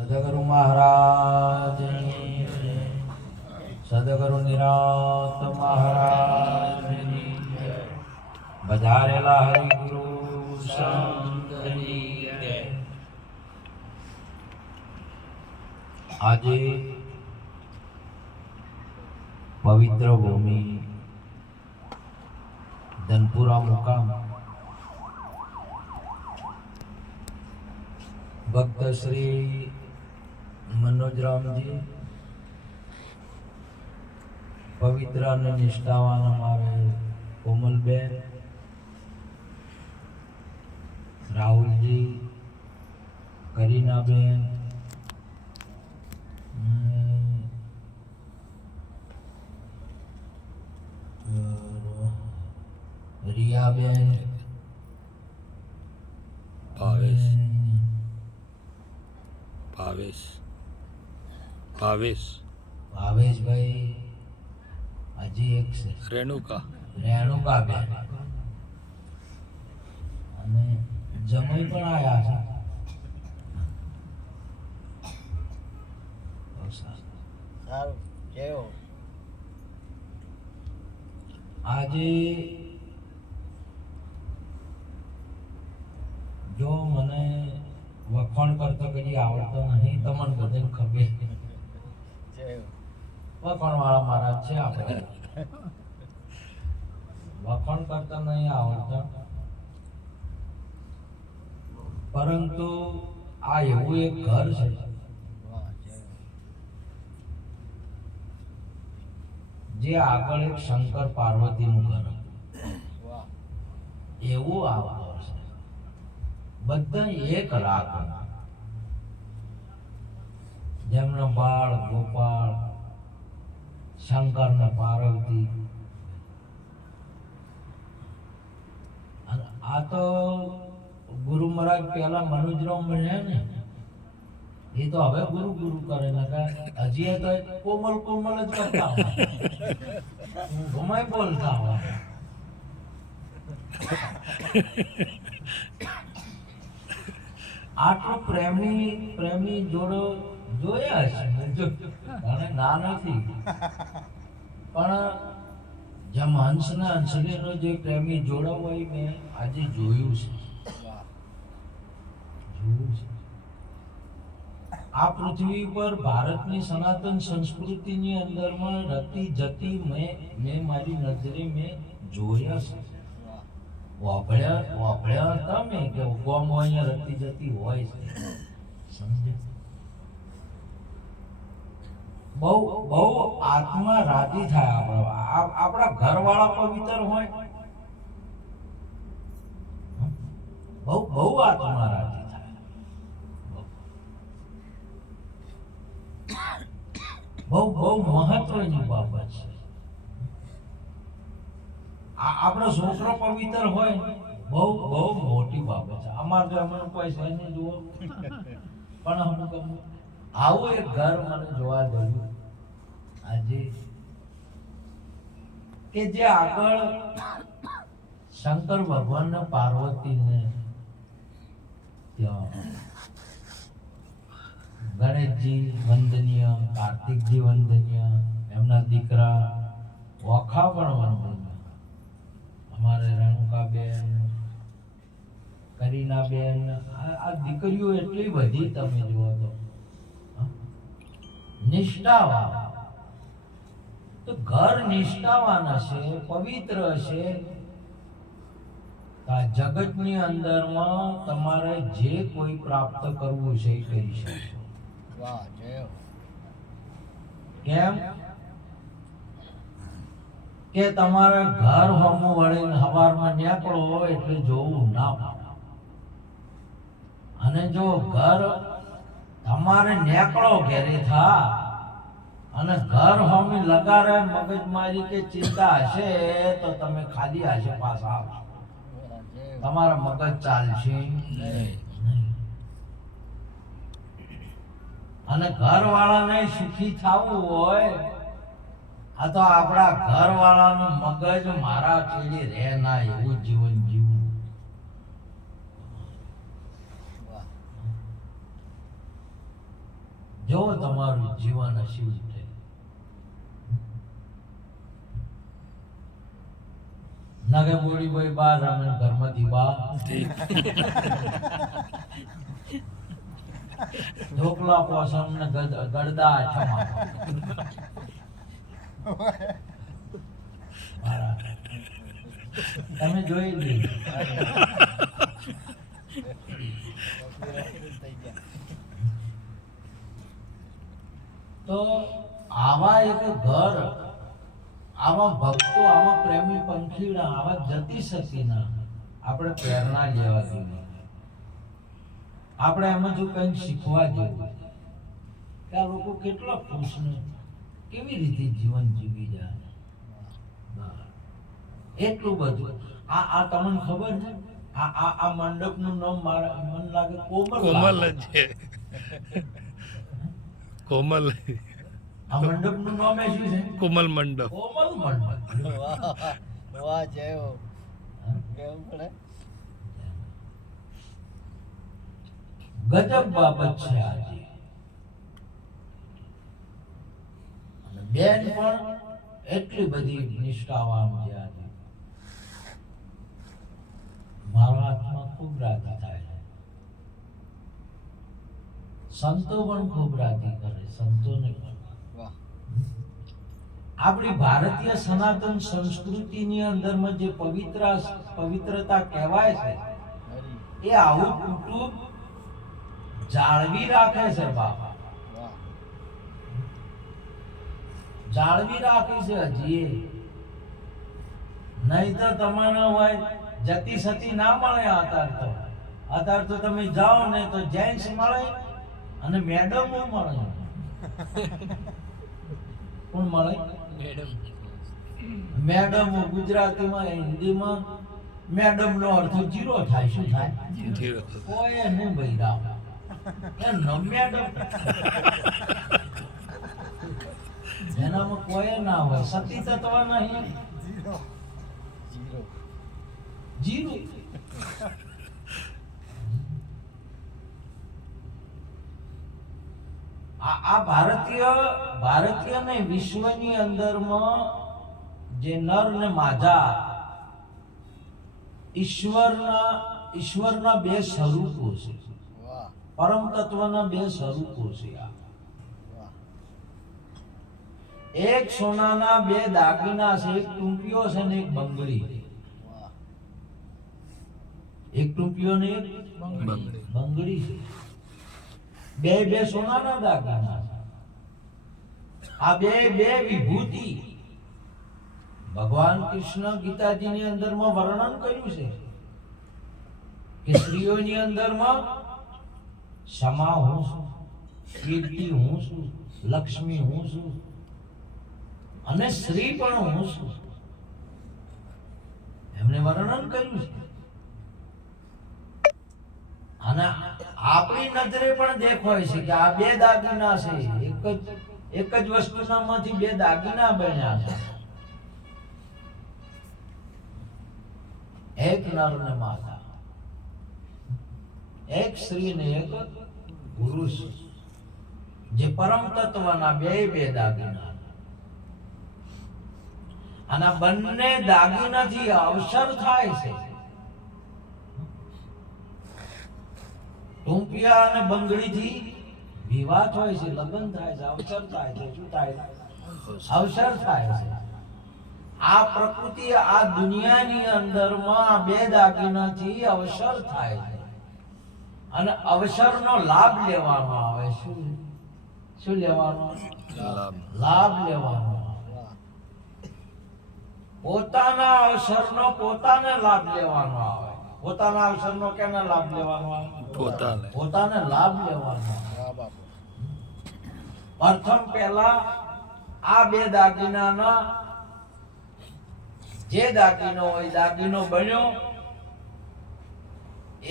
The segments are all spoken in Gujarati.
સદગુરુ મહારાજની જય. સદગુરુ નિરાંત મહારાજની જય. બધારેલા હરિગુરુ સંતની જય. આજે પવિત્ર ભૂમિ ધનપુરા મુકામ ભક્ત શ્રી મનોજરામજી પવિત્ર અને નિષ્ઠાવાન અમારે કોમલબેન, રાહુલજી, કરીનાબેન, રિયાબેન, ભાવેશભાઈ, હજી એક છે રેણુકાબેન અને જમાઈ પણ આવ્યા છે. આજે જો મને વખાણ કરતો કદી આવડતો નહીં, તમને બધાને ખબર. વખાણ વાળા મહારાજ છે આપણે. વખાણ કરતા નહીં આવડતા, પરંતુ આ એવું એક ઘર છે જે આગળ એક શંકર પાર્વતીનું ઘર હતું. એવું આ ઘર છે. બધા એક રાગ, જેમનો બાળ ગોપાળ, શંકર ને પાર્વતી. આ તો ગુરુ મહારાજ પેલા મનુજરામ બન્યા ને, એ તો હવે ગુરુ ગુરુ કરે ને, હજી તો કોમલ કોમલ જ કરતા હોય, ઘુમાઈ બોલતા હોય. આટલો પ્રેમી જોડો જોયા છે, અને ના નથી, પણ જેમ હંસ ને હંસલીનો જે પ્રેમી જોડો હોય મેં આજે જોયું છે. આ પૃથ્વી પર ભારતની સનાતન સંસ્કૃતિની અંદરમાં રતી જતી મેં મારી નજરે મેં જોયા છે. વાપર્યા હતા મેં કે ગોમ અહીંયા રતી જતી હોય છે. સમજે? બહુ આત્મા રાજી થાય. આપણા ઘરવાળા પવિત્ર હોય, બહુ આત્મા રાજી થાય. બહુ મહત્વની બાબત છે. આપણો છોકરો પવિત્ર હોય બહુ મોટી બાબત છે. અમારે ઘરમાં કોઈ છે નહીં જુઓ, પણ અમુક આવું એક ઘર મને જોવા ગયું આજે કે જે આગળ શંકર ભગવાન ને પાર્વતીને ત્યાં ગણેશજી વંદનીય, કાર્તિકજી વંદનીય, એમના દીકરા ઓખા પણ વંદનીય, અમારે રેણુકાબેન, કરીનાબેન, આ દીકરીઓ એટલી બધી તમે જુઓ તો નિષ્ઠાવાન. તો ઘર નિષ્ઠાવાન હશે, પવિત્ર હશે, આ જગતની અંદરમાં તમારે જે કોઈ પ્રાપ્ત કરવું છે એ કરી શકશો. કેમ કે તમારે ઘર હોમું વળીને સવારમાં નીકળો હોય એટલે જોવું ના પડે. અને જો ઘર તમારે નીકળો ઘેરે થા અને ઘર હોમી લગાડે મગજમારી કે ચિંતા હશે તો તમે ખાલી હશે પાછા આવશો. તમારા મગજ ચાલશે નહીં. અને ઘર વાળાને સુખી થવું હોય, આ તો આપણા ઘર વાળાનું મગજ મારા કેડી રહે ના એવું જીવન જીવવું. જો તમારું જીવન હસી ઉઠે. નગે બોડી ભાઈ બહાર રમે ઘરમાંથી બહાર ઢોકલા પોસમ ને ગળદા આઠમાં તમે જોઈ લીધું. તો આવા એક ઘર, આવા ભક્તો, આવા પ્રેમી પંખીડા, આવા જતી સતીના આપણે પ્રેરણા લેવા જોઈએ. આપણે એમાં જો કંઈક શીખવા જેવું કે આ લોકો કેટલા ખુશ ને કેવી રીતે જીવન જીવી જાય. એટલું બધું આ તમને ખબર છે આ મંડપનું નામ મારા મન લાગે કોમલ છે. કોમલ. આ મંડપનું નામ શું છે? કોમલ મંડપ. કોમલ મંડપ. વાહ જય હો. કેવું પડે? ગજબ બાબત છે આજે. અને બેન પણ એટલી બધી નિષ્ઠાવાન છે આજે. મારા હાથમાં ખૂબ રાજી થાય છે. સંતો પણ ખૂબ રાજી કરે, સંતોને પણ. વાહ. આપણી ભારતીય સનાતન સંસ્કૃતિની અંદરમાં જે પવિત્રતા કહેવાય છે એ આવું કુટુંબ જાળવી રાખે છે બાપા. વાહ. જાળવી રાખી છે હજી. નહીં તો તમારે હોય જતી સતી ના મળે. અત્યારે તો તમે જાઓ ને તો જેન્ટ્સ મળે અને મેડમો મળે. કોણ મળે? મેડમ. ગુજરાતીમાં હિન્દીમાં મેડમ નો અર્થ જીરો થાય. શું થાય? જીરો. કોઈ નહીં બૈરા મેડમ એનામાં કોઈ ના હોય. સતી તત્વ નહીં. જીરો. જીરો. આ ભારતીય ને વિશ્વની અંદરમાં જે નર ને માધા ઈશ્વરના બે સ્વરૂપો છે. વાહ. પરમ તત્વના બે સ્વરૂપો છે. વાહ. એક સોનાના બે દાગીના છે, એક ટૂંપિયો છે ને એક બંગડી. વાહ. એક ટૂંપિયો ને એક બંગડી. બંગડી છે. બે સોનાના દાગીના છે. આ બે વિભૂતિ ભગવાન કૃષ્ણ ગીતાજીની અંદરમાં વર્ણન કર્યું છે કે સ્ત્રીઓની અંદરમાં ક્ષમા હું છું, કીર્તિ હું છું, લક્ષ્મી હું છું અને શ્રી પણ હું છું. એમને વર્ણન કર્યું છે. અને આપણી નજરે પણ દેખાય છે કે આ બે દાગીના છે. એક જ વસ્તુનામાંથી બે દાગીના બન્યા છે. એક નર ને માતા, એક સ્ત્રી ને એક પુરુષ, જે પરમ તત્વના બે દાગીના. અને બંને દાગીનાથી અવસર થાય છે. ટૂંપિયા અને બંગડીથી વિવાહ હોય છે, લગ્ન થાય છે, અવસર થાય છે. શું થાય છે? અવસર થાય છે. આ પ્રકૃતિ, આ દુનિયાની અંદરમાં બે દાગીનાથી અવસર થાય છે અને અવસરનો લાભ લેવાનો આવે. શું લેવાનો? લાભ લેવાનો. વાહ. પોતાના અવસરનો પોતાને લાભ લેવાનો આવે. પોતાના અવસરનો કેને લાભ લેવાનો આવે? પોતાને લાભ લેવાનો આવે. વાહ બાપુ. પ્રથમ પહેલા આ બે દાગીનાના જે દાગીનો હોય, દાગીનો બન્યો,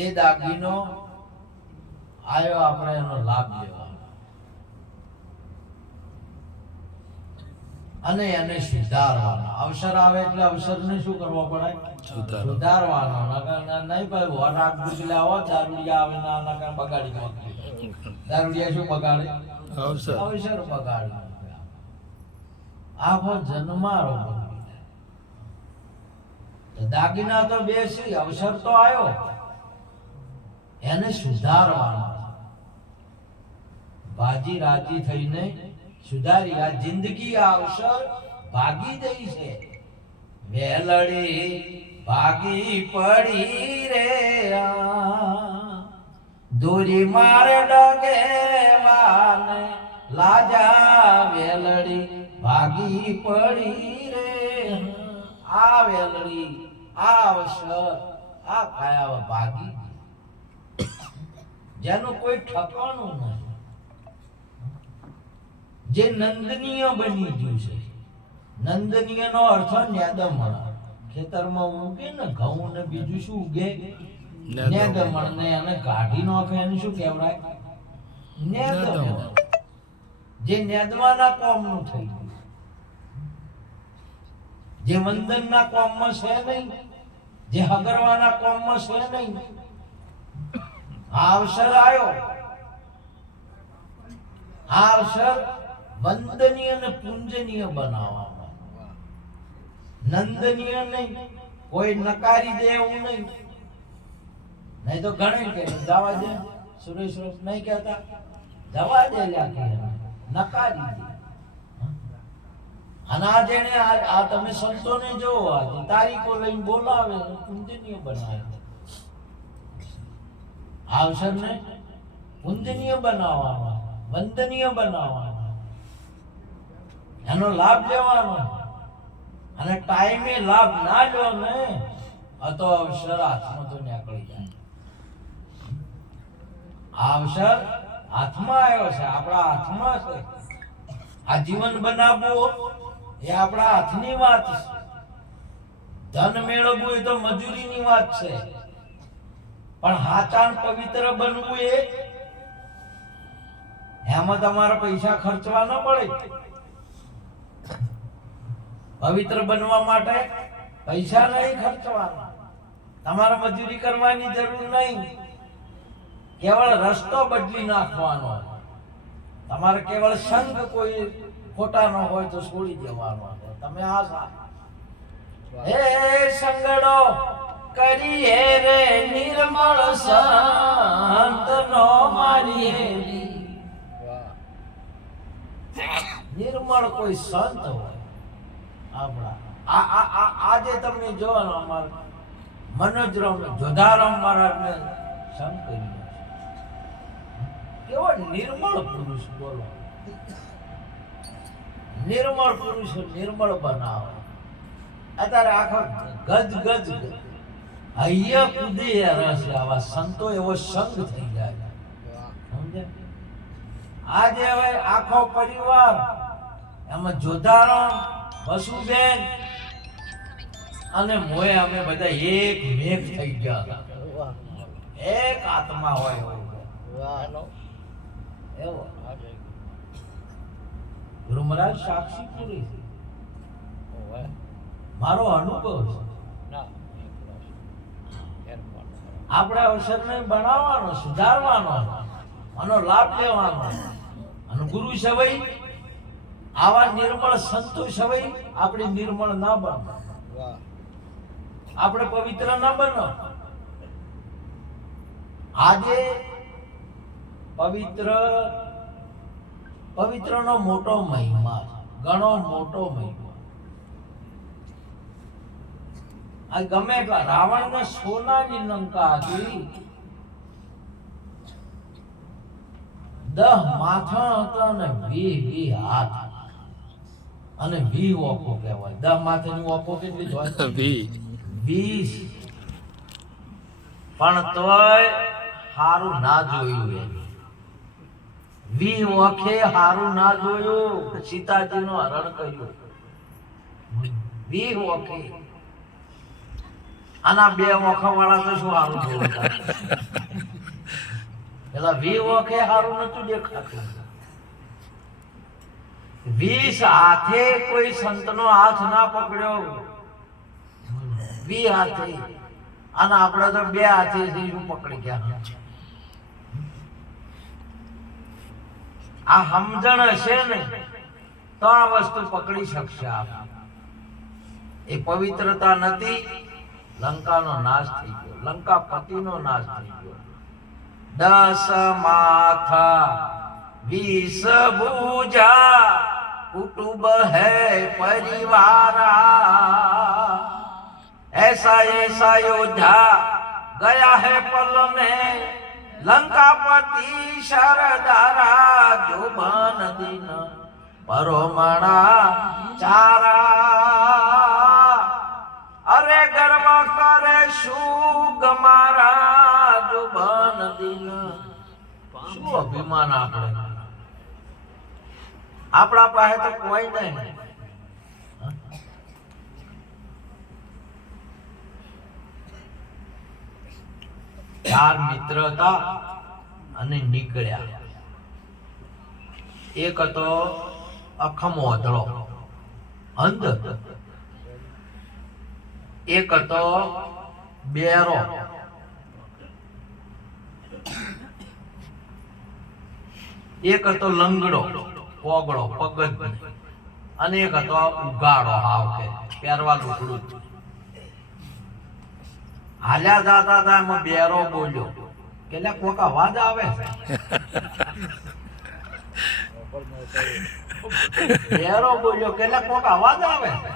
એ દાગીનો આયો, આપણે એનો લાભ લેવાનો અને એને સુધારવાનો. અવસર આવે એટલે અવસરને શું કરવો પડે? સુધારવાનો. નહીં ભાઈ રાગ ગુજલા હો દારૂડિયા આવે ના બગાડી નાખે. દારૂડિયા શું બગાડે? અવસર અવસર બગાડે. આખો જન્મારો બગડી જાય. તો દાગીના તો બેસી, અવસર તો આવ્યો, એને સુધારવાનો. ભાજી રાજી થઈને સુધારી. આ જિંદગી આ અવસર ભાગી દઈ છે. વેલડી ભાગી પડી રે દોરી મારે ડગે વાને લાજા વેલડી ભાગી પડી રે. આ વેલડી આ અવસર આ કાયા ભાગી જેનું કોઈ ઠકાણું નહીં, જે નંદનીય બની ગયું છે. નંદનીય નો અર્થ નેદમણ. ખેતરમાં ઉગે ને ઘઉં ને બીજું શું ઉગે? નેદમણ. ને એને કાઢી નાખે એને શું કહેવાય? નેદમણ. જે નેદવાના કોમનું થઈ ગયું, જે વંદનના કોમમાં છે નહીં, જે હગરવાના કોમમાં છે નહીં. આ અવસર આવ્યો. આ અવસર વંદનીય અને પૂંજનીય બનાવવામાં. નંદનીય નહીં, કોઈ નકારી દે એવું નહીં. નહીં તો ઘણી કે જવા દે, સુરેશ નહીં કહેતા જવા દે, નકારી દે. અને આ જેને આ તમે સંતોને જોવો, આ તારીખો લઈને બોલાવે, પૂંજનીય બનાવે. આ અવસરને પૂંજનીય બનાવવામાં, વંદનીય બનાવવાનો, એનો લાભ લેવાનો. અને ટાઈમે લાભ ના લો ને તો અવસર હાથમાં તો નીકળી જાય. આ અવસર હાથમાં આવ્યો છે, આપણા હાથમાં છે. આ જીવન બનાવવું એ આપણા હાથની વાત છે. ધન મેળવવું એ તો મજૂરીની વાત છે. પણ હાચાન પવિત્ર બનવું એ એમાં તમારા પૈસા ખર્ચવા ન પડે. પવિત્ર બનવા માટે પૈસા નહીં ખર્ચવાના, તમારે મજૂરી કરવાની જરૂર નહીં. કેવળ રસ્તો બદલી નાખવાનો. તમારે કેવળ સંગ કોઈ ખોટા ન હોય તો છોડી દેવાનો. તમે આ હે સંગડો કરીએ રે નિર્મળ સંત નો મારી. નિર્મળ કોઈ સંત હોય આપણા. આજે તમને જો અમારા મનોજરામ જોધારામ મહારાજને સંગ કર્યું. કેવો નિર્મળ પુરુષ, બોલો. નિર્મળ પુરુષ નિર્મળ બનાવે. અત્યારે આખો ગજ ગજ હૈયા કુદી રસ. આવા સંતો એવો સંગ થઈ જાય. સમજે? આજે હવે આખો પરિવાર એમાં જોધારામ, વસુબેન અને મોએ અમે બધા એક મેઘ થઈ ગયા. એક આત્મા હોય એવો. ગુરુ મહારાજ સાક્ષી પૂરી છે, મારો અનુભવ છે. આપણે અવસરને બનાવવાનો, સુધારવાનો, આનો લાભ લેવાનો. અને ગુરુ સવઈ આવા નિર્મળ સંતો સવઈ આપણે નિર્મળ ના બનો, આપણે પવિત્ર ના બનો. આજે પવિત્રનો મોટો મહિમા, ઘણો મોટો મહિમા. આ ગમે એટલા રાવણને સોનાની લંકા હતી, 10 માથા હતા અને 20 હાથ અને 20 ઓપો કહેવાય. 10 માથાની ઓપો કેટલી હોય? 20. પણ તોય હારું ના જોયું એ. 20 ઓખે હારું ના જોયું. સીતાજીનો હરણ કર્યું 20 ઓખે. આના 2 ઓખા વાળા તો શું હારું જોયું? પેલા 20 ઓખે હારું નતું દેખાતું. 20 હાથે કોઈ સંતનો હાથ ના પકડ્યો. 20 હાથે. અને આપણે તો 2 હાથે શું પકડી ગયા. આ સમજણ હશે ને તો આ વસ્તુ પકડી શકશે આપ. એ પવિત્રતા નથી, લંકાનો નાશ થઈ ગયો, લંકાપતિનો નાશ થઈ ગયો. 10 માથા 20 ભુજા कुटुंब है परिवारा, ऐसा ऐसा योद्धा गया है पल में लंकापति शरदारा, जो बन दिन परोमणा चारा, अरे गर्व करे શું ગમારા, જો બન દિન. શું અભિમાન આપણે, આપણા પાસે તો કોઈ નહીં. ચાર મિત્ર હતા અને નીકળ્યા. એક હતો અખમો અધળો અંધ, એક હતો બેરો, એક હતો લંગડો પોગળો પગજ, અને એક હતો ઉગાડો હાવ કે પહેરવા લુગડું. હાલ્યા જાતા હતા એમાં બેરો બોલ્યો કે લે કોક અવાજ આવે છે. બેરો બોલ્યો કે લે કોક અવાજ આવે છે.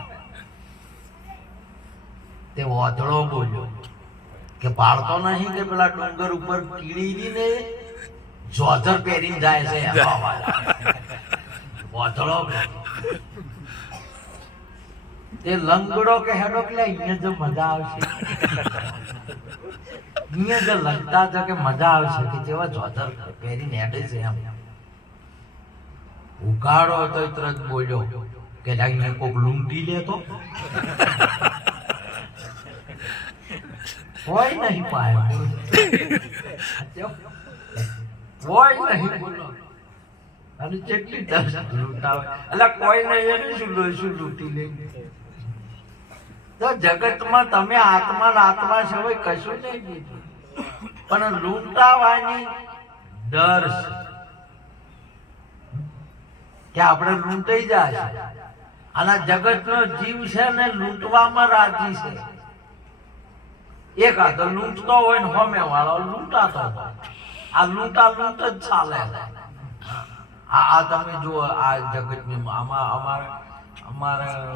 તે વાદળો બોલ્યો કે પાડતો નહીં કે પેલા ડુંગર ઉપર કીડી ને જોધર પહેરીને જાય છે એનો અવાજ આવે. વાદળો તે લંગડો કે હેડો કે અહીંયા જો મજા આવશે, અહીંયા જો લગતા જો કે મજા આવશે કે જેવા જોધર પહેરીને હેડે છે એમ. ઉગાડો તો તરત બોલ્યો કે અહીંયા કોક લૂંટી લે તો. કોઈ નહીં પાયો, કોઈ નહીં બોલો. અને કેટલી દસ લૂંટાવે, એટલે કોઈ નહીં એને શું લૂંટી લે. તો જગતમાં તમે આત્મા સિવાય કશું નહીં દીધું, પણ લૂંટાવાની ડર છે કે આપણે લૂંટાઈ જાય. આના જગતનો જીવ છે ને લૂંટવામાં રાજી છે. એક આ તો લૂંટતો હોય ને હોમે વાળો લૂંટાતો હોય. આ લૂંટ જ ચાલે. આ તમે જુઓ આ જગતની આમાં અમારા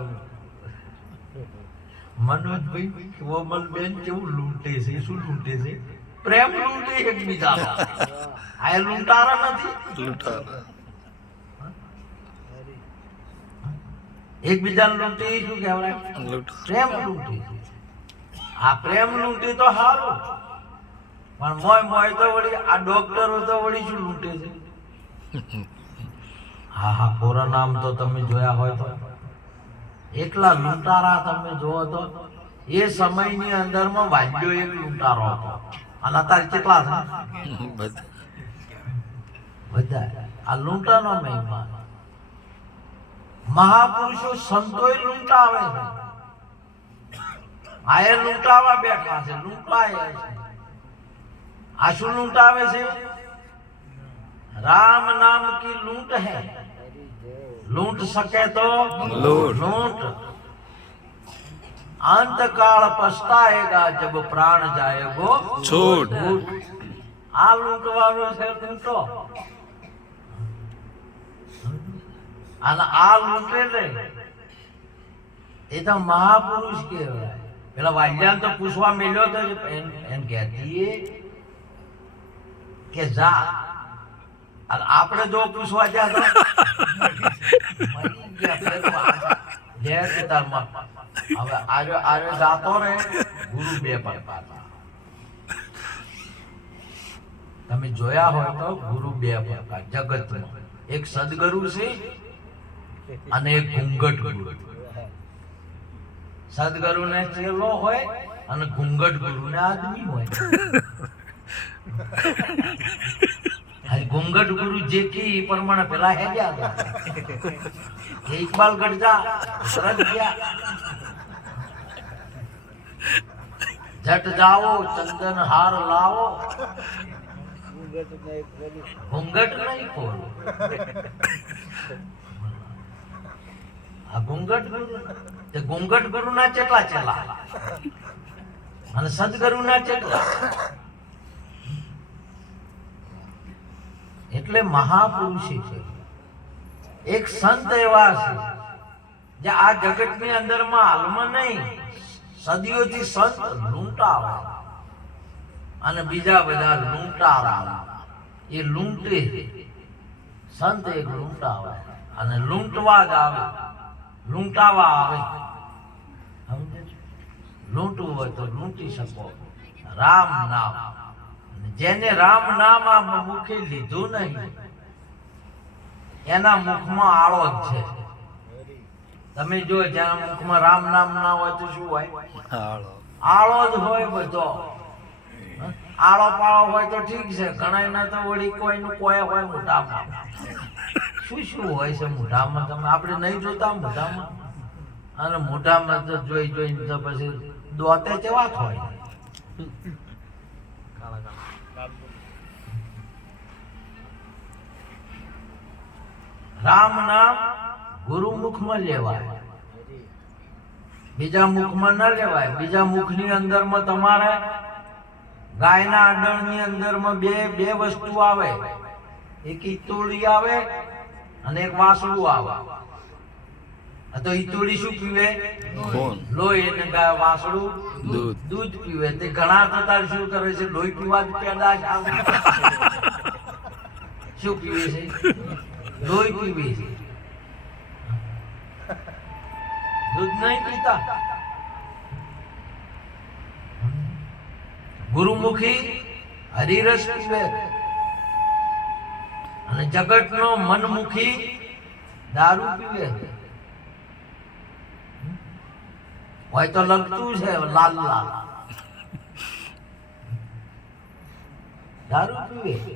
મનોજભાઈ કોમલબેન કેવું લૂંટે છે. શું લૂંટે છે? પ્રેમ લૂંટે એકબીજાનો. આ લૂંટારા નથી, એકબીજાને લૂંટી શું કહેવાય? પ્રેમ લૂંટી. આ પ્રેમ લૂંટી તો સારું, પણ મોય તો વળી આ ડોક્ટરો તો વળી શું લૂંટે છે? હા કોરોનામ તો તમે જોયા હોય તો એટલા લૂંટારા તમે જોવો તો એ સમયની અંદરમાં વાજ્યો એક લૂંટારો હતો. અને અત્યારે કેટલા છે? બધા. આ લૂંટાનો મહિમા. મહાપુરુષો સંતોય લૂંટાવે છે. આ એ લૂંટાવા બેઠા છે, લૂંટાય છે. આ શું લૂંટાવે છે? राम नाम की लूट है, लूट सके तो लूट, अंत काल पछताएगा जब प्राण जाएगो छूट. आ लूंटवानो છે લૂંટો. અને આ લૂંટે ને એ તો મહાપુરુષ કહેવાય. પેલા વાલ્યાન તો પૂછવા મળ્યો તો એમ કહેતી કે જા. આપણે જો પૂછવા ગયા તો હવે આર્યો જાતો રે ગુરુ બે પ્રકાર. તમે જોયા હોય તો ગુરુ બે પ્રકાર જગતમાં. એક સદગુરુ છે અને એક ઘૂંઘટ ગુરુ. સદગુરુ ને ચેલો હોય અને ઘૂંઘટ ગુરુ ને આદમી હોય. ઘૂંઘટ ગુરુ જે કી પ્રમાણે પેલા હે ગયા ઇકબાલ ગઢજા સરસ ગયા. જટ જાઓ ચંદન હાર લાવો, ઘૂંઘટ નહીં ખોલું. ઘૂંઘટ નહીં ખોલું. આ ઘૂંઘટ ગુરુ તે ઘૂંઘટ ગુરુના કેટલા ચેલા અને સદગુરુના કેટલા. એટલે મહાપુરુષી છે. એક સંત એવા છે જે આ જગતની અંદરમાં હાલમાં નહીં સદીઓથી સંત લૂંટાવે અને બીજા બધા લૂંટારા એ લૂંટે. સંત એક લૂંટાવે અને લૂંટવા જ આવે, લૂંટાવા આવે. સમજે છે? લૂંટવું હોય તો લૂંટી શકો. રામ નામ, જેને રામ નામ આ મુખે લીધું નહીં એના મુખમાં આળો જ છે. તમે જો જેના મુખમાં રામ નામ ના હોય તો શું હોય? આળો જ હોય બધો. આળો પાળો હોય તો ઠીક છે, ઘણા ના તો વળી કોઈનું કોઈ હોય મોઢામાં. શું શું હોય છે મોઢામાં? તમે આપણે નહીં જોતા મોઢામાં? અને મોઢામાં તો જોઈ જોઈને તો પછી દોતે કેવા હોય. રામ નામ ગુરુ મુખમાં લેવાય, બીજા મુખમાં ન લેવાય. બીજા મુખની અંદરમાં તમારે ગાયના આડળની અંદરમાં બે વસ્તુ આવે. એક ઈતુડી આવે અને એક વાસળું આવે. તો ઈતુડી શું પીવે? લોહી. અને વાસળું દૂધ પીવે. તે ઘણા તો તાર શું કરે છે? લોહી પીવા જ પેદાશ આવે. શું પીવે છે? લોહી પીવે છે, દૂધ નહીં પીતા. ગુરુમુખી હરિરસ પીવે અને જગતનો મનમુખી દારૂ પીવે. હોય તો લગતું છે લાલ લાલ દારૂ પીવે.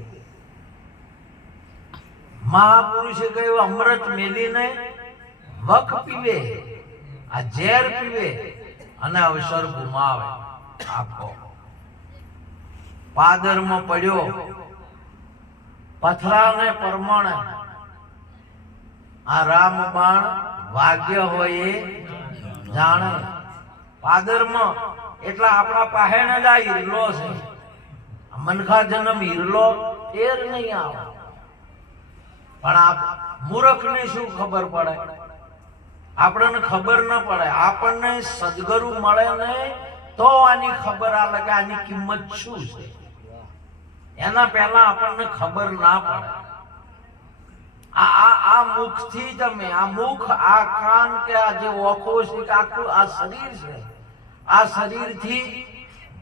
મહાપુરુષે કહ્યું અમૃત મેલીને વખ પીવે, આ ઝેર પીવે અને અવસર ગુમાવે. આખો પાદરમાં પડ્યો પથરાને પરમાણે આ રામ બાણ વાગ્ય હોય એ જાણે. પાદરમાં એટલે આપણા પહેણ જ આ હીરલો છે. મનખા જન્મ હીરલો ટેર નહીં આવે. પણ આ મૂર્ખને શું ખબર પડે? આપણને ખબર ન પડે. આપણને સદગુરુ મળે ને તો આની ખબર આવે કે આની કિંમત શું છે. એના પહેલા આપણને ખબર ના પડે. આ મુખથી તમે આ મુખ, આ કાન કે આ જે ઓખો છે કે આખું આ શરીર છે, આ શરીરથી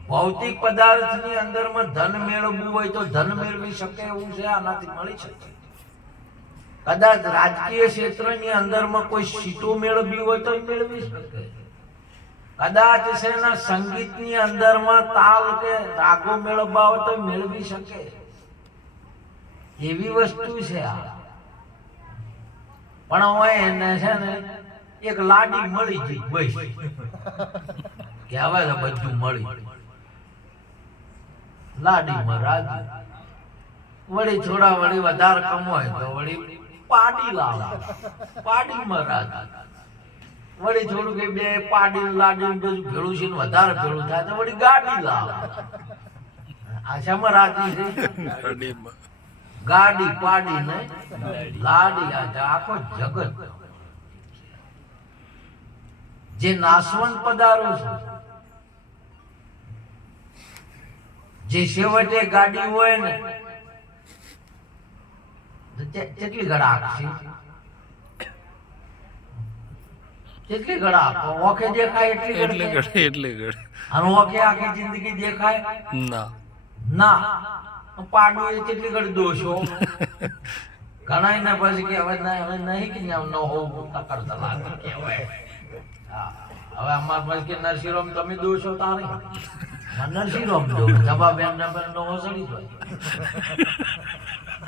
ભૌતિક પદાર્થની અંદરમાં ધન મેળવવું હોય તો ધન મેળવી શકે એવું છે. આનાથી મળી શકે. કદાચ રાજકીય ક્ષેત્રની અંદરમાં કોઈ સીટો મેળવવી હોય તો મેળવી શકે. કદાચ છે ને સંગીતની અંદરમાં તાલ કે રાગો મેળવવા હોય તો મેળવી શકે. એવી વસ્તુ છે આ. પણ હવે એને છે ને એક લાડી મળી ગઈ બસ કે હવે તો બધું મળી. લાડીમાં રાજી. વળી થોડા વળી વધારે કમાય તો વળી પાડી લાવે. પાડીમાં રાજી. વળી થોડું કે બે પાડી લાડી બધું ભેળું છે વધારે ભેળું થાય તો વળી ગાડી લાવે. આશામાં રાજી છે. ગાડી પાડી ને લાડી. આખો જગત જે નાશવંત પદાર્થો છે, જે છેવટે ગાડી હોય ને કેટલી ઘડા આપશે? કેટલી ઘડા આપો? ઓખે દેખાય એટલી ઘડી. અને ઓખે આખી જિંદગી દેખાય ના. પાડું એ કેટલી ઘડી દોષો. ઘણા ને પછી કે હવે નહીં કે ન હોવું ટકર લાગે કહેવાય. હવે અમાર પાસે કે નરસિંહરામ તમે દોષો તારે નરસિંહરામ દો જવાબ એમ નો ઓસડી જાય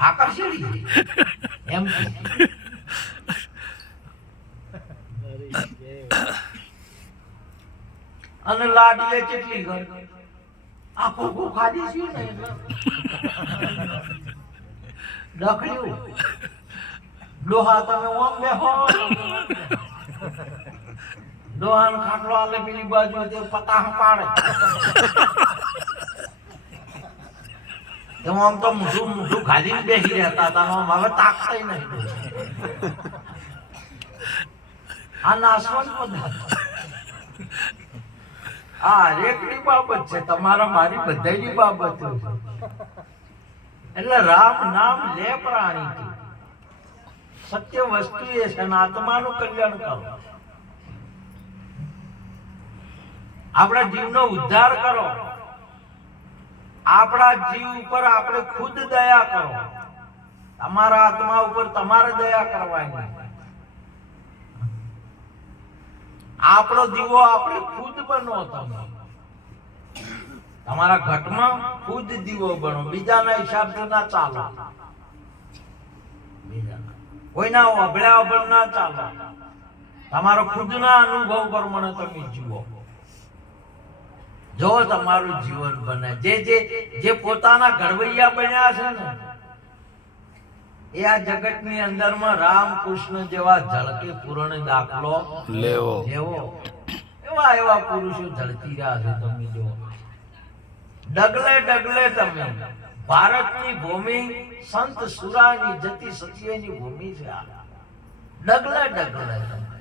આકર્ષણી એમ. અને લાડીએ કેટલી ઘર આખો ખાધી છે ને ડખલ્યું ડોહા તમે ઓમ બેહો ડોહાનો ખાટલો આલે પેલી બાજુ તે પતાહ પાડે એમ આમ તો મૂઠું ખાલી બેસી રહેતા હતા આમ હવે તાકતાય નહીં આ નાસવાન પદાર્થ આ હરેકની બાબત છે તમારા મારી બધાની બાબત છે એટલે રામ નામ લે પ્રાણી સત્ય વસ્તુ એ છે અને આત્માનું કલ્યાણ કરો આપણા જીવનો ઉદ્ધાર કરો આપણા જીવ ઉપર આપણે ખુદ દયા કરો તમારા આત્મા ઉપર તમારે દયા કરવાની આપણો દીવો આપણે ખુદ બનો તમે તમારા ઘટમાં ખુદ દીવો બનો બીજાના હિસાબથી ના ચાલો કોઈના અભળ્યા વગર ના ચાલો તમારો ખુદના અનુભવ પ્રમાણે તમે જીવો જો તમારું જીવન બને જે પોતાના ઘડવૈયા બન્યા છે ને એ આ જગતની અંદરમાં રામ કૃષ્ણ જેવા ઝળકે પૂર્ણ દાખલો લેવો એવા પુરુષો ઝળકી રહ્યા છે તમે જો ડગલે ડગલે તમે ભારતની ભૂમિ સંત સુરાની જતી સત્યની ભૂમિ છે આ ડગલે ડગલે તમે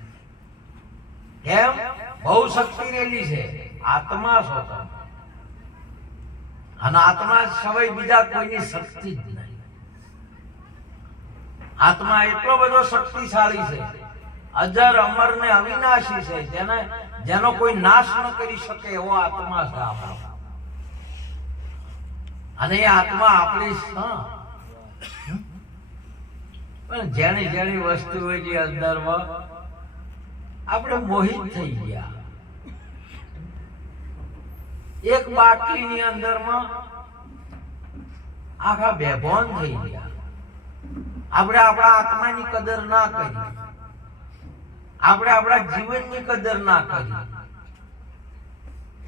કેમ બહુ શક્તિ રહેલી છે આત્મા છો તમે અને આત્મા સિવાય બીજા કોઈની શક્તિ જ નહીં આત્મા એટલો બધો શક્તિશાળી છે અજર અમર ને અવિનાશી છે જેનો કોઈ નાશ ન કરી શકે એવો આત્મા છે આપણો અને એ આત્મા આપણી પણ જેની જેની વસ્તુ હોય છે અંદરમાં આપણે મોહિત થઈ ગયા એક બાટલીની અંદરમાં આખા બેભાન થઈ ગયા આપણે આપણા આત્માની કદર ના કરી આપણે આપણા જીવનની કદર ના કરી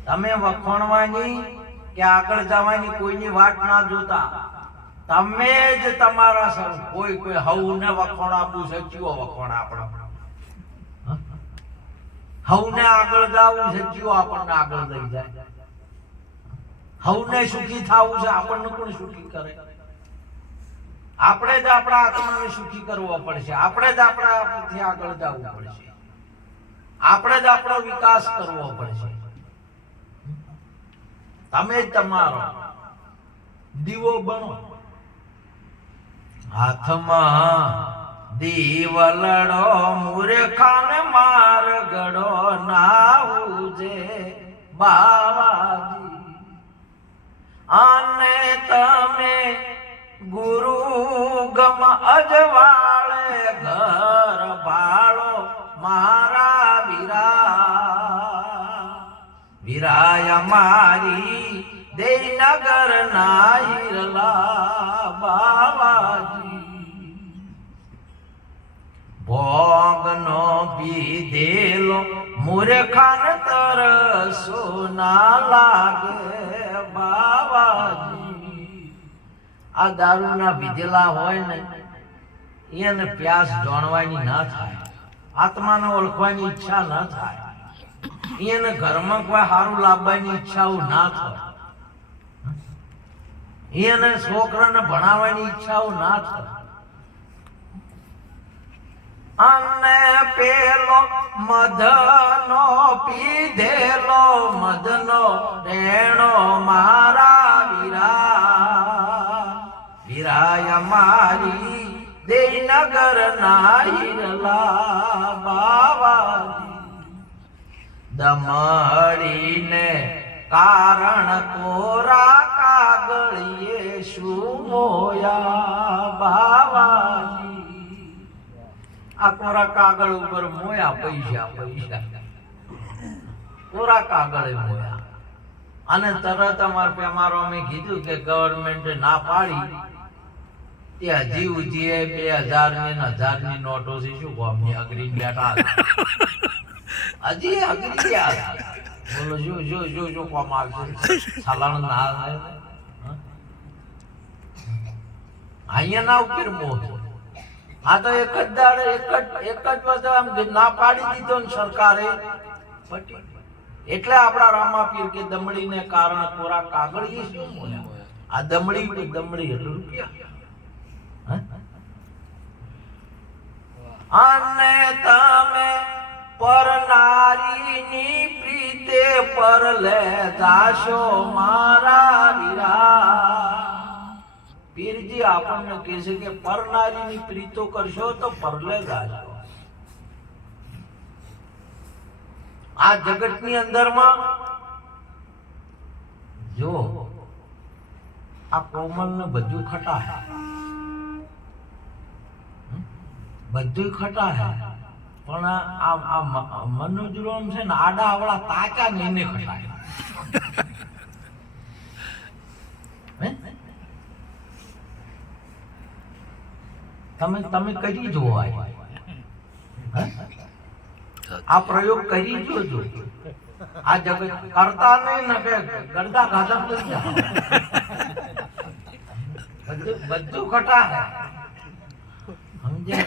તમે વખોણવાની કે આગળ જવાની કોઈની વાટ ના જોતા તમે જ તમારા સર કોઈ હવને વખોણ આપવું છે જીવો વખોણ આપણો હવને આગળ જાવું છે જીવો આપણને આગળ લઈ જાય હવને સુખી થવું છે આપણને કોણ સુખી કરે આપણે જ આપણા આત્માને સુખી કરવો પડશે આપણે જ આપણાથી આગળ જવું પડશે આપણે જ આપણો વિકાસ કરવો પડશે તમે જ તમારો દીવો બનો હાથમાં દીવલડો મૂર્ખાને માર ગડો નાવુજે બાવાજી આને તમે ગુરુ ગમ અજવાળે ઘર ભાળો મારા વિરાય મારી દેનગર નાહિરલા બાવાજી ભોગનો પીધેલો મૂર્ખાન તરસો ના લાગે બાવાજી આ દારૂના પીધેલા હોય ને એને પ્યાસ જાણવાની ના થાય આત્માને ઓળખવાની ઈચ્છા ના થાય એને ઘરમાં કોઈ સારું લાવવાની ઈચ્છાઓ ના થાય એને છોકરાને ભણાવવાની ઈચ્છાઓ ના થાય અને પેલો મધનો પીધેલો મધનો રેણો મારા વિરાય મારી દેનગર નાહિરલા બાવાજી દમડીને કારણ કોરા કાગળિયે શું મોયા બાવાજી આ કોરા કાગળ ઉપર મોયા પૈસા કોરા કાગળે મોયા અને તરત અમારો અમે કીધું કે ગવર્મેન્ટે ના પાડી તે હજી ઉજી 2000 ની 1000 ની નોટો છે શું કોમની અગ્રી બેઠા હજી અગ્રી ગયા બોલો જો કોમ આવશે સાલાણ ના અહીંયાના ઉપર મોહ છે. આ તો એક જ દાડે એક જ વખત આમ ના પાડી દીધો ને સરકારે પટી. એટલે આપણા રામાપીર કે દમડીને કારણ કોરા કાગળિયે શું બોલ્યા? આ દમડી એટલે રૂપિયા. હે? અને તમે પરનારીની પ્રીતે પરલે જાશો મારા વીરા. પીરજી આપણને કહે છે કે પરનારીની પ્રીતો કરશો તો પરલે જાશો. આ જગતની અંદરમાં જો આ કોમલને બધું ખટા હે, બધું ખટા હે, પણ આ મનુજરોમ છે ને આડા આવડા તાચા ને એને ખટા હે. તમે કરી જુઓ આ પ્રયોગ કરી જોજો. આ જગત કરતા નહીં ને કે ગરદા ખાધા થઈ જાય. બધું ખટા હે, સમજે?